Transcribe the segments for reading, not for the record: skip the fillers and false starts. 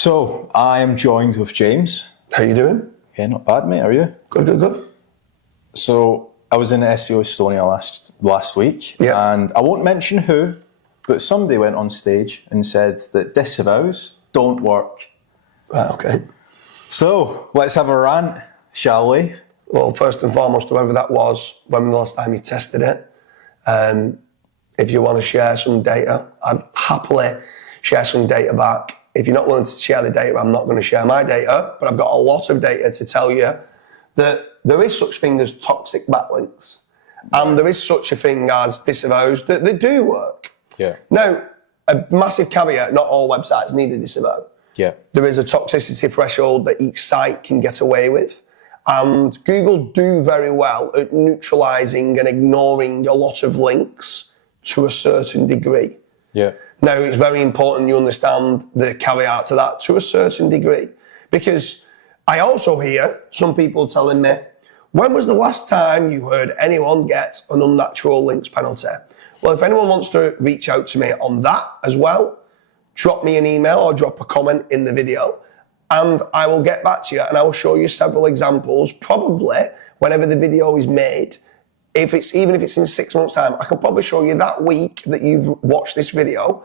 So, I am joined with James. How you doing? Yeah, not bad, mate. Are you? Good. So, I was in SEO Estonia last week, and I won't mention who, but somebody went on stage and said that disavows don't work. Right, okay. So, let's have a rant, shall we? Well, first and foremost, whoever that was, when was the last time you tested it? If you want to share some data, I'd happily share some data back. If you're not willing to share the data, I'm not going to share my data, but I've got a lot of data to tell you that there is such thing as toxic backlinks, and there is such a thing as disavows that they do work. Yeah. Now, a massive caveat, not all websites need a disavow. Yeah. There is a toxicity threshold that each site can get away with. And Google do very well at neutralizing and ignoring a lot of links to a certain degree. Yeah. Now, it's very important you understand the caveat to that to a certain degree, because I also hear some people telling me, when was the last time you heard anyone get an unnatural links penalty? Well, if anyone wants to reach out to me on that as well, drop me an email or drop a comment in the video, and I will get back to you and I will show you several examples, probably whenever the video is made. Even if it's in 6 months' time, I can probably show you that week that you've watched this video,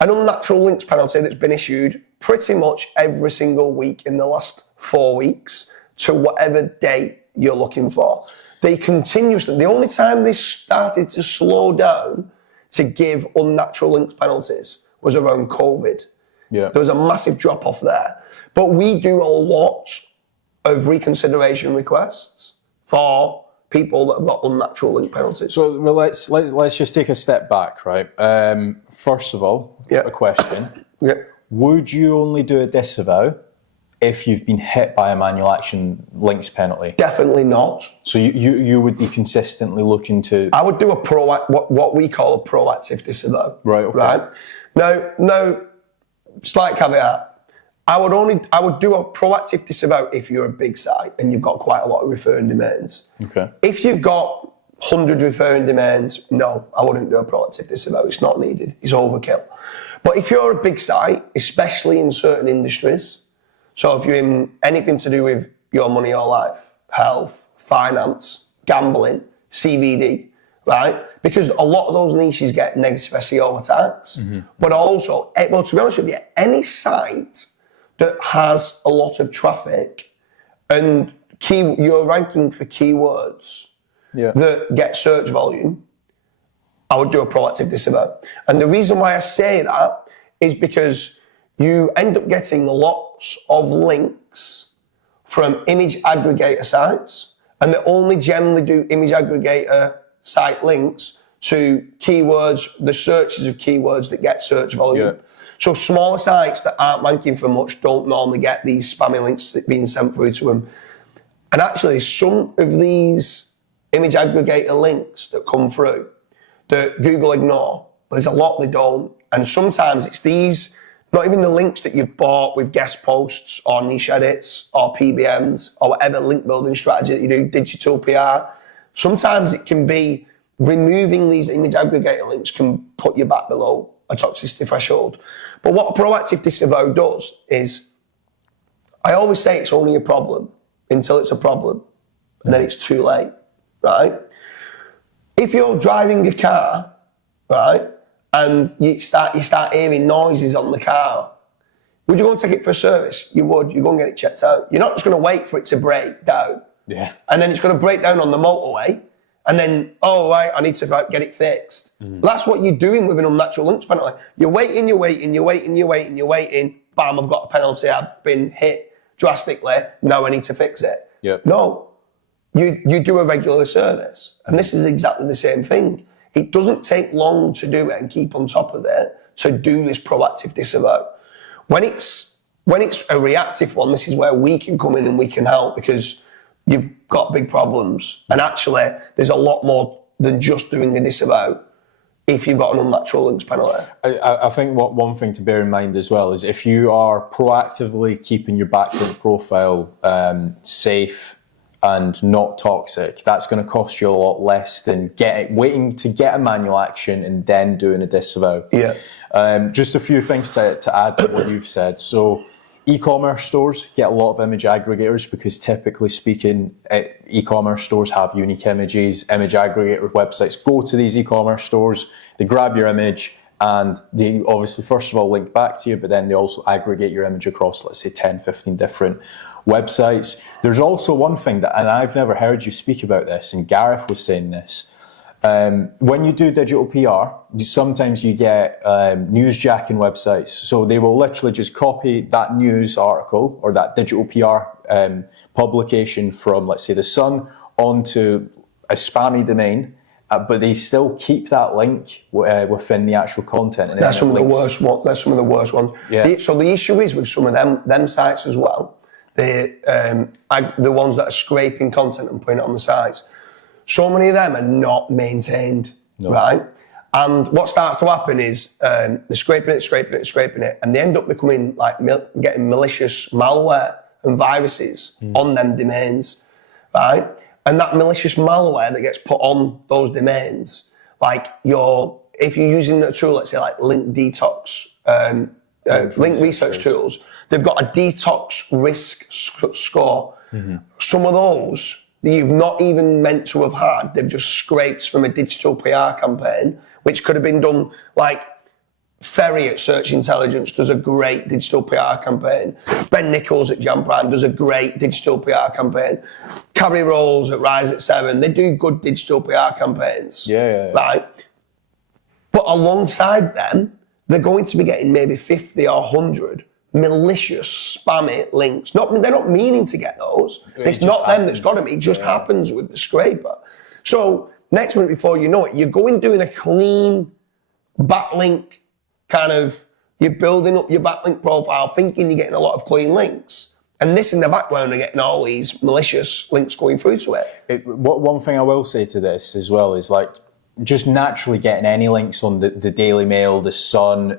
an unnatural links penalty that's been issued pretty much every single week in the last 4 weeks to whatever date you're looking for. They continuously, the only time they started to slow down to give unnatural links penalties was around COVID. Yeah. There was a massive drop off there. But we do a lot of reconsideration requests for people that have got unnatural link penalties. So well, let's just take a step back, right? First of all, a question. Yeah. Would you only do a disavow if you've been hit by a manual action links penalty? Definitely not. So you would be consistently looking to... I would do what we call a proactive disavow. Right, okay. Right? Now, slight caveat. I would do a proactive disavow if you're a big site and you've got quite a lot of referring domains. Okay. If you've got 100 referring domains, no, I wouldn't do a proactive disavow. It's not needed. It's overkill. But if you're a big site, especially in certain industries, so if you're in anything to do with your money or life, health, finance, gambling, CBD, right? Because a lot of those niches get negative SEO attacks. Mm-hmm. But also, well, to be honest with you, any site that has a lot of traffic and you're ranking for keywords that get search volume, I would do a proactive disavow. And the reason why I say that is because you end up getting lots of links from image aggregator sites, and they only generally do image aggregator site links to keywords, the searches of keywords that get search volume. Yeah. So smaller sites that aren't ranking for much don't normally get these spammy links being sent through to them. And actually, some of these image aggregator links that come through that Google ignore, there's a lot they don't. And sometimes it's these, not even the links that you've bought with guest posts or niche edits or PBMs or whatever link building strategy that you do, digital PR. Sometimes it can be removing these image aggregator links can put you back below a toxicity threshold. But what a proactive disavow does is, I always say it's only a problem until it's a problem, and then it's too late, right? If you're driving a car, right, and you start hearing noises on the car, would you go and take it for a service? You would. You go and get it checked out. You're not just going to wait for it to break down. Yeah. And then it's going to break down on the motorway, and then, oh, right, I need to get it fixed. Mm-hmm. That's what you're doing with an unnatural links penalty. You're waiting, bam, I've got a penalty, I've been hit drastically, now I need to fix it. Yep. No, you do a regular service. And this is exactly the same thing. It doesn't take long to do it and keep on top of it to do this proactive disavow. When it's a reactive one, this is where we can come in and we can help, because you've got big problems. And actually, there's a lot more than just doing a disavow if you've got an unnatural links penalty. I think one thing to bear in mind as well is if you are proactively keeping your backlink profile safe and not toxic, that's going to cost you a lot less than waiting to get a manual action and then doing a disavow. Yeah. Just a few things to add to what you've said. So E-commerce stores get a lot of image aggregators because typically speaking, e-commerce stores have unique images. Image aggregator websites go to these e-commerce stores, they grab your image, and they obviously, first of all, link back to you, but then they also aggregate your image across, let's say, 10, 15 different websites. There's also one thing that, and I've never heard you speak about this, and Gareth was saying this, when you do digital PR, sometimes you get newsjacking websites. So they will literally just copy that news article or that digital PR publication from, let's say, The Sun onto a spammy domain, but they still keep that link within the actual content. And that's some of the worst ones. That's some of the worst ones. Yeah. So the issue is with some of them sites as well. The ones that are scraping content and putting it on the sites. So many of them are not maintained, right? And what starts to happen is they're scraping it, and they end up becoming like getting malicious malware and viruses on them domains, right? And that malicious malware that gets put on those domains, like if you're using a tool, let's say like link detox, link research tools, they've got a detox risk score. Some of those you've not even meant to have had, they've just scraped from a digital PR campaign, which could have been done like Ferry at Search Intelligence does a great digital PR campaign. Ben Nichols at Jam Prime does a great digital PR campaign. Carrie Rolls at Rise at 7, they do good digital PR campaigns. Yeah. Right? But alongside them, they're going to be getting maybe 50 or 100 malicious, spammy links. They're not meaning to get those. It's not them that's got them. It just happens with the scraper. So next minute before you know it, you're doing a clean backlink kind of, you're building up your backlink profile thinking you're getting a lot of clean links. And this in the background are getting all these malicious links going through to it. One thing I will say to this as well is like just naturally getting any links on the Daily Mail, the Sun,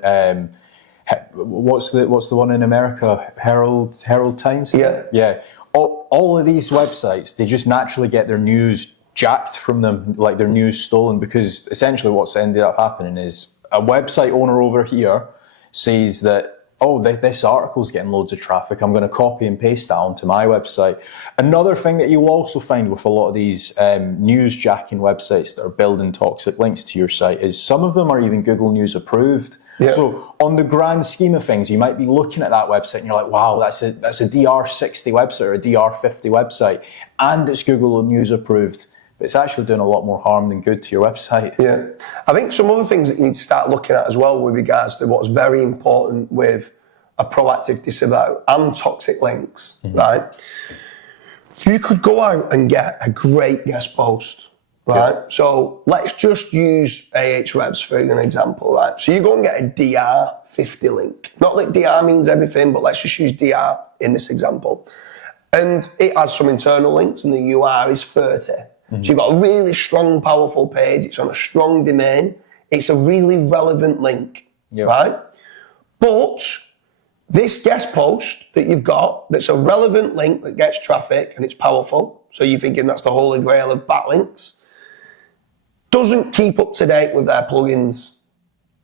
what's the one in America? Herald Times? Yeah. All of these websites, they just naturally get their news jacked from them, like their news stolen, because essentially what's ended up happening is a website owner over here says that, this article's getting loads of traffic, I'm going to copy and paste that onto my website. Another thing that you'll also find with a lot of these newsjacking websites that are building toxic links to your site is some of them are even Google News approved. Yeah. So on the grand scheme of things, you might be looking at that website and you're like, wow, that's a DR60 website or a DR50 website, and it's Google News approved. But it's actually doing a lot more harm than good to your website. Yeah. I think some other things that you need to start looking at as well with regards to what's very important with a proactive disavow and toxic links, right? You could go out and get a great guest post, right? Yeah. So let's just use Ahrefs for an example, right? So you go and get a DR50 link. Not that DR means everything, but let's just use DR in this example. And it has some internal links and the UR is 30. So you've got a really strong, powerful page. It's on a strong domain. It's a really relevant link, right? But this guest post that you've got, that's a relevant link that gets traffic and it's powerful, so you're thinking that's the holy grail of backlinks, doesn't keep up to date with their plugins.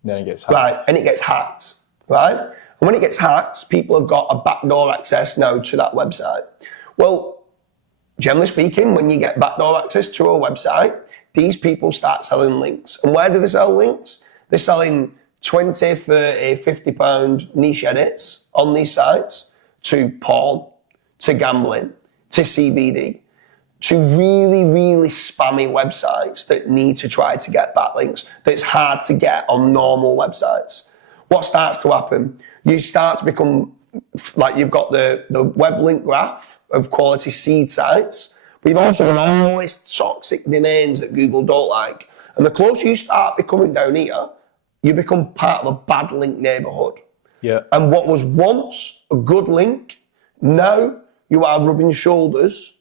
Then it gets hacked. Right, and it gets hacked, right? And when it gets hacked, people have got a backdoor access now to that website. Well, generally speaking, when you get backdoor access to a website, these people start selling links. And where do they sell links? They're selling 20, 30, 50 pound niche edits on these sites to porn, to gambling, to CBD, to really, really spammy websites that need to try to get backlinks that's hard to get on normal websites. What starts to happen? You start to become like you've got the web link graph of quality seed sites, but you've also got all these toxic domains that Google don't like. And the closer you start becoming down here, you become part of a bad link neighborhood. Yeah. And what was once a good link, now you are rubbing shoulders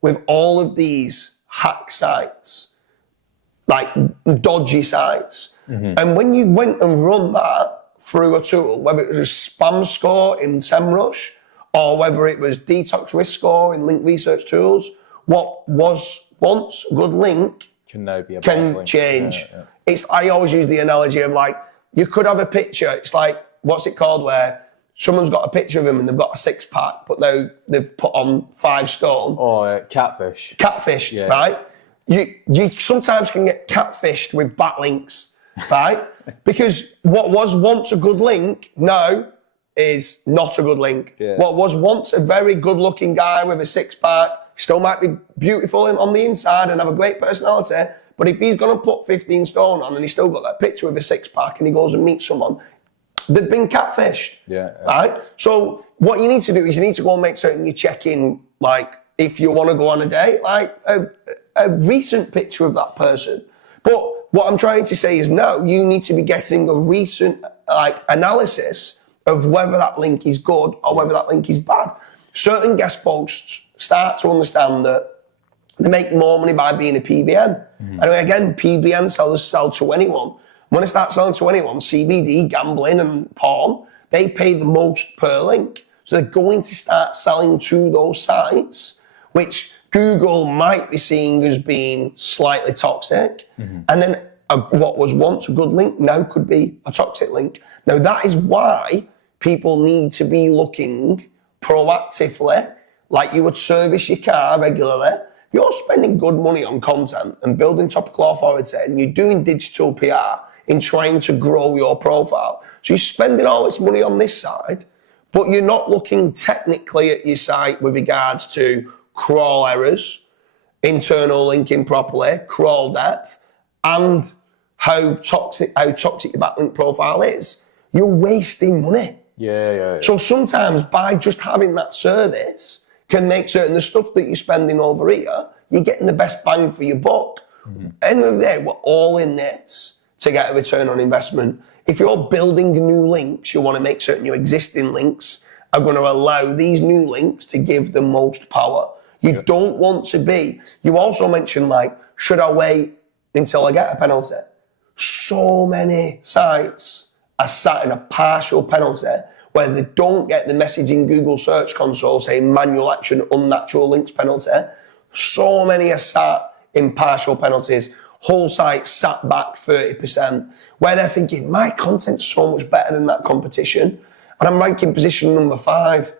with all of these hack sites, like dodgy sites. And when you went and run that through a tool, whether it was a spam score in SEMrush or whether it was detox risk score in link research tools, what was once a good link can now be a can link. change. I always use the analogy of like, you could have a picture, it's like, what's it called, where someone's got a picture of him and they've got a 6-pack, but they've put on 5 stone. Oh, catfish. Catfish, right? You sometimes can get catfished with backlinks, right? Because what was once a good link now is not a good link. Yeah. What was once a very good-looking guy with a 6-pack still might be beautiful on the inside and have a great personality, but if he's going to put 15 stone on and he's still got that picture with a 6-pack and he goes and meets someone, they've been catfished, right? So what you need to do is you need to go and make certain you check in, like, if you want to go on a date, like a recent picture of that person. But what I'm trying to say is no, you need to be getting a recent analysis of whether that link is good or whether that link is bad. Certain guest posts start to understand that they make more money by being a PBN. And again, PBN sellers sell to anyone. When they start selling to anyone, CBD, gambling and porn, they pay the most per link. So they're going to start selling to those sites, which Google might be seeing as being slightly toxic. And then what was once a good link now could be a toxic link. Now that is why people need to be looking proactively, like you would service your car regularly. You're spending good money on content and building topical authority and you're doing digital PR in trying to grow your profile. So you're spending all this money on this side, but you're not looking technically at your site with regards to crawl errors, internal linking properly, crawl depth, and how toxic your backlink profile is. You're wasting money. Yeah. So sometimes by just having that service can make certain the stuff that you're spending over here, you're getting the best bang for your buck. End of the day, we're all in this to get a return on investment. If you're building new links, you want to make certain your existing links are going to allow these new links to give the most power. You don't want to be. You also mentioned, like, should I wait until I get a penalty? So many sites are sat in a partial penalty where they don't get the message in Google Search Console saying manual action, unnatural links penalty. So many are sat in partial penalties. Whole site sat back 30%, where they're thinking, my content's so much better than that competition, and I'm ranking position number 5.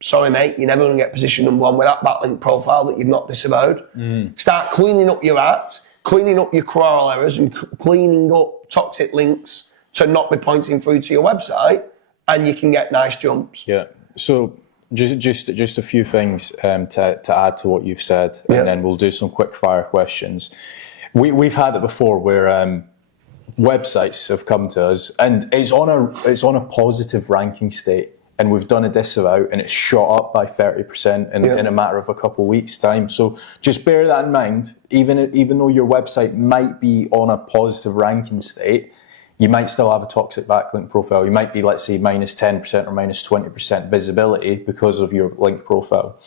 Sorry, mate, you're never going to get position number 1 with that backlink profile that you've not disavowed. Start cleaning up your act, cleaning up your crawl errors, and cleaning up toxic links to not be pointing through to your website, and you can get nice jumps. Yeah. So just a few things to add to what you've said, and then we'll do some quick fire questions. We've had it before where websites have come to us and it's on a positive ranking state, and we've done a disavow and it's shot up by 30% in a matter of a couple of weeks' time. So just bear that in mind. Even though your website might be on a positive ranking state, you might still have a toxic backlink profile. You might be, let's say, minus 10% or minus 20% visibility because of your link profile.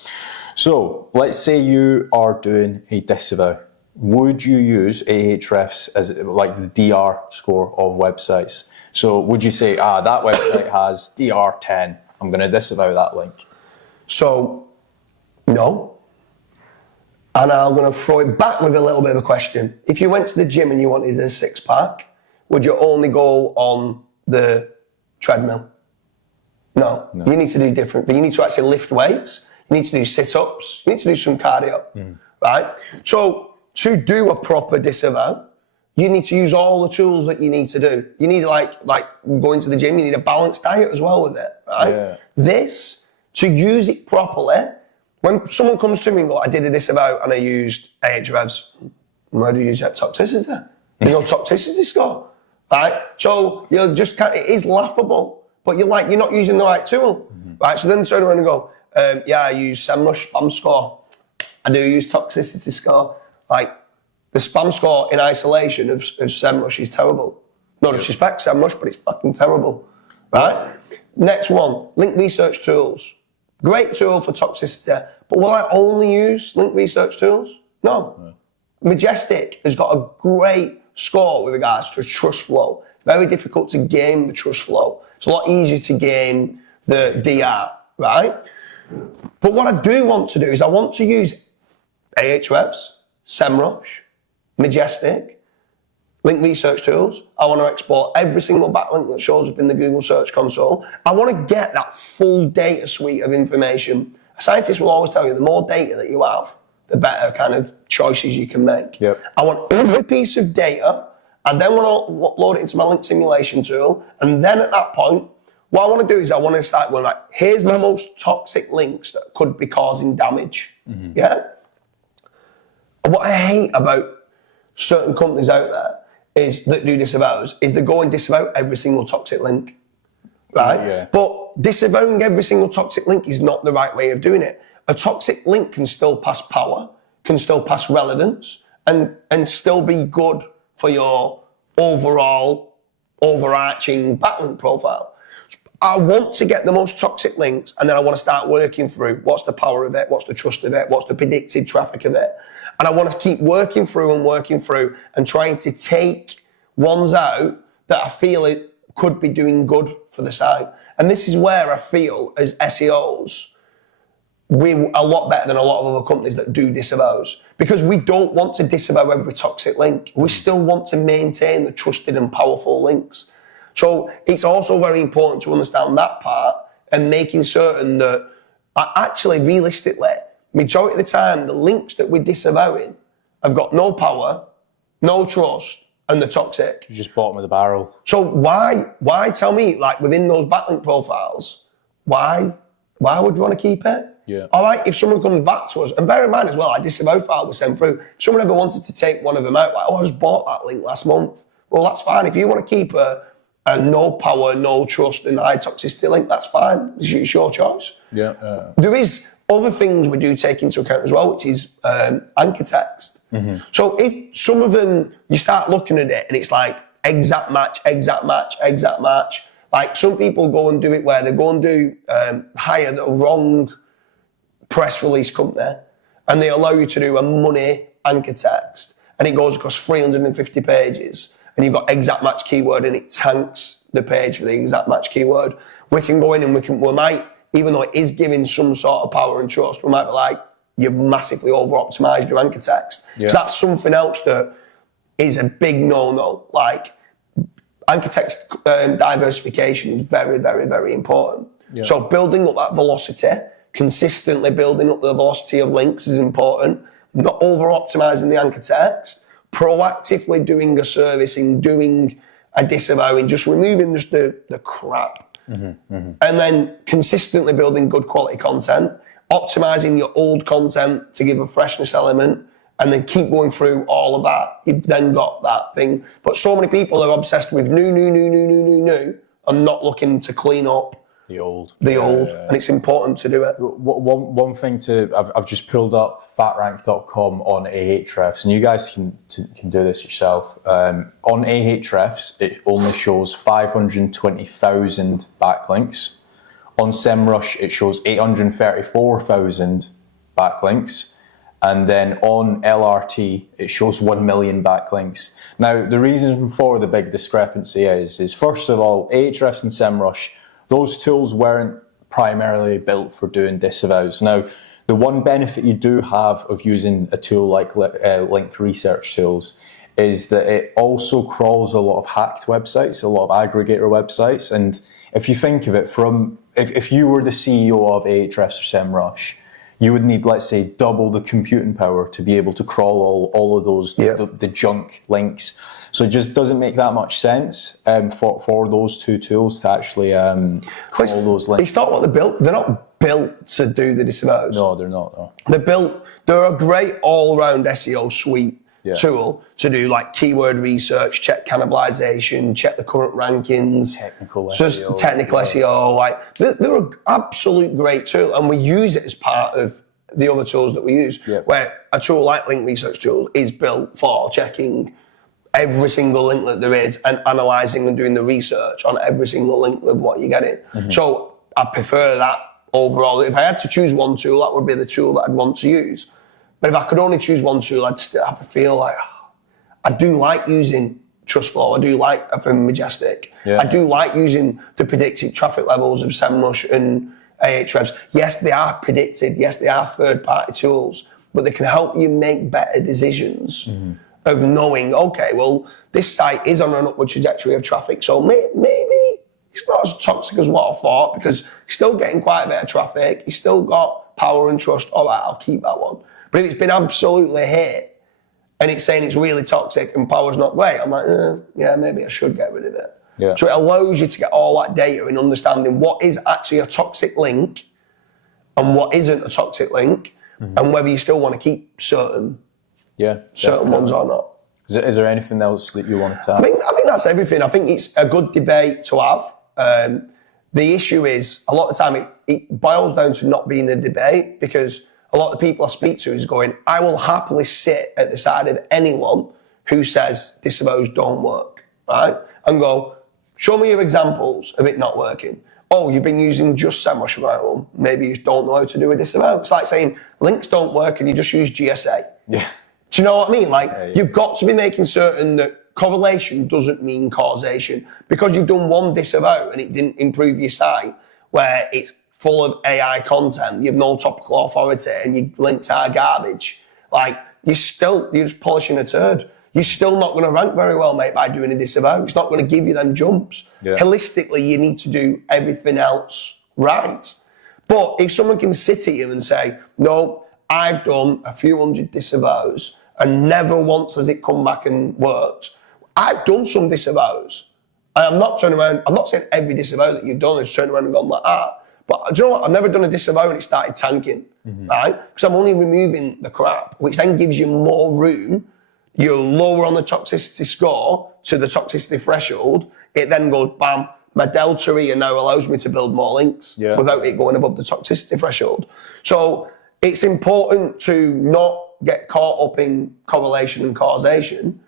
So let's say you are doing a disavow. Would you use Ahrefs as like the DR score of websites? So would you say, that website has DR 10, I'm going to disavow that link? So, no. And I'm going to throw it back with a little bit of a question. If you went to the gym and you wanted a 6-pack, would you only go on the treadmill? No. You need to do different. You need to actually lift weights. You need to do sit-ups. You need to do some cardio, right? So to do a proper disavow, you need to use all the tools that you need to do. You need like going to the gym, you need a balanced diet as well with it, right? Yeah. This, to use it properly, when someone comes to me and go, I did a disavow and I used Ahrefs, where do you use that toxicity? You know, toxicity score, right? So you're just it is laughable, but you're not using the right tool, right? So then they turn around and go, I use SEMrush spam score. I do use toxicity score. Like, the spam score in isolation of SEMrush is terrible. No disrespect, SEMrush, but it's fucking terrible, right? Next one, link research tools. Great tool for toxicity, but will I only use link research tools? No. Majestic has got a great score with regards to trust flow. Very difficult to game the trust flow. It's a lot easier to game the DR, right? But what I do want to do is I want to use Ahrefs, SEMrush, Majestic, link research tools. I want to export every single backlink that shows up in the Google Search Console. I want to get that full data suite of information. A scientist will always tell you the more data that you have, the better kind of choices you can make. Yep. I want every piece of data. I then want to load it into my link simulation tool. And then at that point, what I want to do is I want to start going, like, here's my most toxic links that could be causing damage. Yeah? What I hate about certain companies out there is that do disavows, is they go and disavow every single toxic link. Right? Yeah. But disavowing every single toxic link is not the right way of doing it. A toxic link can still pass power, can still pass relevance, and still be good for your overall overarching backlink profile. I want to get the most toxic links, and then I want to start working through what's the power of it, what's the trust of it, what's the predicted traffic of it. And I want to keep working through and trying to take ones out that I feel it could be doing good for the site. And this is where I feel as SEOs, we're a lot better than a lot of other companies that do disavows, because we don't want to disavow every toxic link. We still want to maintain the trusted and powerful links. So it's also very important to understand that part and making certain that actually, realistically, majority of the time, the links that we're disavowing have got no power, no trust, and they're toxic. You just bottom of the barrel. So why tell me, like, within those backlink profiles, why would you want to keep it? Yeah. All right, if someone comes back to us, and bear in mind as well, our disavow file was sent through. If someone ever wanted to take one of them out, like, I just bought that link last month. Well, that's fine. If you want to keep a no power, no trust, and high toxicity link, that's fine. It's your choice. Yeah. There is other things we do take into account as well, which is anchor text. So if some of them, you start looking at it and it's like exact match, exact match, exact match. Like, some people go and do it where they go and do hire the wrong press release company, and they allow you to do a money anchor text, and it goes across 350 pages, and you've got exact match keyword, and it tanks the page for the exact match keyword. We can go in and we might, even though it is giving some sort of power and trust, we might be like, you've massively over-optimized your anchor text. Yeah. So that's something else that is a big no-no. Like, anchor text diversification is very, very, very important. Yeah. So building up that velocity, consistently building up the velocity of links is important. Not over-optimizing the anchor text, proactively doing a servicing, doing a disavowing, just removing just the crap. And then consistently building good quality content, optimizing your old content to give a freshness element, and then keep going through all of that. You've then got that thing. But so many people are obsessed with new, and not looking to clean up the old. And it's important to do it. One thing I've just pulled up FatRank.com on Ahrefs, and you guys can do this yourself. On Ahrefs, it only shows 520,000 backlinks. On SEMrush, it shows 834,000 backlinks. And then on LRT, it shows 1 million backlinks. Now, the reason for the big discrepancy is first of all, Ahrefs and SEMrush, those tools weren't primarily built for doing disavows. Now, the one benefit you do have of using a tool like link research tools is that it also crawls a lot of hacked websites, a lot of aggregator websites. And if you think of it if you were the CEO of Ahrefs or SEMrush, you would need, let's say, double the computing power to be able to crawl all of those, the junk links. So it just doesn't make that much sense for those two tools to actually crawl those links. It's not what they're built. They're not built to do the disavows. No, they're not. No. They're a great all-round SEO suite tool to do, like, keyword research, check cannibalization, check the current rankings. Technical SEO. Like, they're an absolute great tool, and we use it as part of the other tools that we use, where a tool like link research tool is built for checking every single link that there is and analysing and doing the research on every single link of what you're getting. So I prefer that overall. If I had to choose one tool, that would be the tool that I'd want to use. But if I could only choose one tool, I'd feel like I do like using TrustFlow. I do like from Majestic. I do like using the predicted traffic levels of SEMrush and Ahrefs. Yes, they are predicted. Yes, they are third-party tools, but they can help you make better decisions of knowing, okay, well, this site is on an upward trajectory of traffic, so maybe it's not as toxic as what I thought, because he's still getting quite a bit of traffic, he's still got power and trust, all right, I'll keep that one. But if it's been absolutely hit, and it's saying it's really toxic and power's not great, I'm like, yeah, maybe I should get rid of it. Yeah. So it allows you to get all that data and understanding what is actually a toxic link and what isn't a toxic link, and whether you still want to keep certain ones or not. Is there anything else that you wanted to add? I think that's everything. I think it's a good debate to have. The issue is, a lot of the time, it boils down to not being a debate, because a lot of the people I speak to is going, I will happily sit at the side of anyone who says disavows don't work, right? And go, show me your examples of it not working. Oh, you've been using just SEMrush, right? Well, maybe you just don't know how to do a disavow. It's like saying links don't work and you just use GSA. Yeah. Do you know what I mean? Like, you've got to be making certain that correlation doesn't mean causation. Because you've done one disavow and it didn't improve your site, where it's full of AI content, you've no topical authority, and your links are garbage. Like, you're just polishing a turd. You're still not going to rank very well, mate, by doing a disavow. It's not going to give you them jumps. Yeah. Holistically, you need to do everything else right. But if someone can sit here and say, no, I've done a few hundred disavows and never once has it come back and worked. I've done some disavows. I'm not turning around, I'm not saying every disavow that you've done is turning around and gone like that. But do you know what? I've never done a disavow and it started tanking, right? Because I'm only removing the crap, which then gives you more room. You're lower on the toxicity score to the toxicity threshold. It then goes, bam, my delta here now allows me to build more links without it going above the toxicity threshold. So it's important to not get caught up in correlation and causation.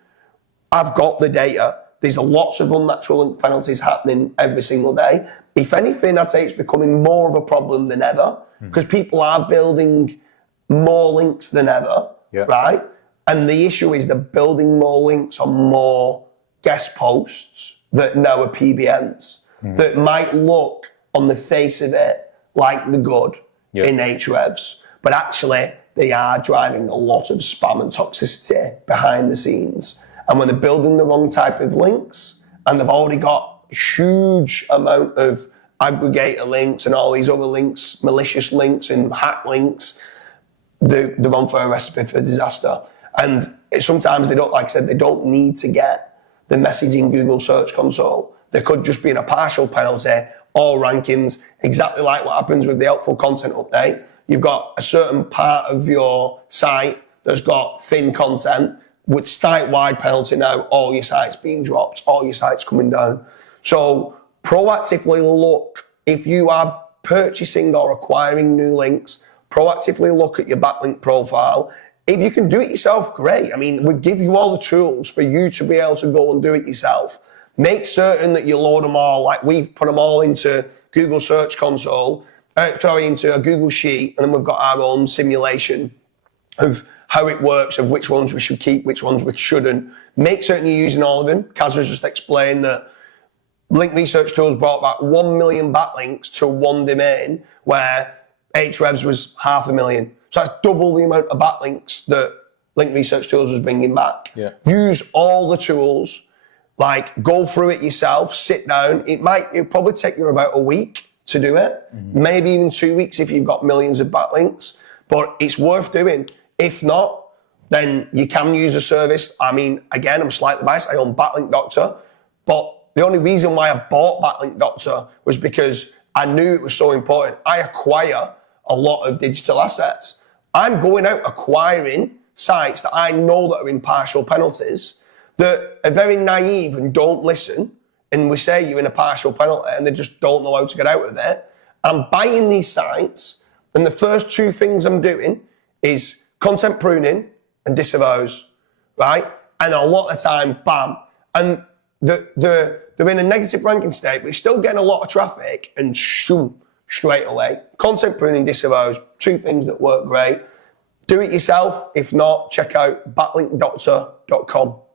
I've got the data. There's lots of unnatural link penalties happening every single day. If anything, I'd say it's becoming more of a problem than ever, because people are building more links than ever, right? And the issue is they're building more links on more guest posts that now are PBNs, that might look on the face of it like the good in Ahrefs, but actually they are driving a lot of spam and toxicity behind the scenes. And when they're building the wrong type of links, and they've already got a huge amount of aggregator links and all these other links, malicious links and hack links, they're on for a recipe for disaster. And sometimes they don't, like I said, they don't need to get the message in Google Search Console. They could just be in a partial penalty, all rankings, exactly like what happens with the helpful content update. You've got a certain part of your site that's got thin content with site-wide penalty now, all your sites being dropped, all your sites coming down. So proactively look, if you are purchasing or acquiring new links, proactively look at your backlink profile. If you can do it yourself, great. I mean, we give you all the tools for you to be able to go and do it yourself. Make certain that you load them all, like we've put them all into Google Search Console, into a Google Sheet, and then we've got our own simulation of how it works, of which ones we should keep, which ones we shouldn't. Make certain you're using all of them. Kaz has just explained that Link Research Tools brought back 1 million backlinks to one domain, where Ahrefs was 500,000. So that's double the amount of backlinks that Link Research Tools was bringing back. Use all the tools, like go through it yourself, sit down. It'll probably take you about a week to do it, maybe even 2 weeks if you've got millions of backlinks, but it's worth doing. If not, then you can use a service. I mean, again, I'm slightly biased. I own Backlink Doctor, but the only reason why I bought Backlink Doctor was because I knew it was so important. I acquire a lot of digital assets. I'm going out acquiring sites that I know that are in partial penalties, that are very naive and don't listen, and we say you're in a partial penalty and they just don't know how to get out of it. I'm buying these sites, and the first two things I'm doing is content pruning and disavows, right? And a lot of the time, bam. And they're in a negative ranking state, but you're still getting a lot of traffic, and shoom, straight away. Content pruning, disavows, two things that work great. Do it yourself. If not, check out backlinkdoctor.com.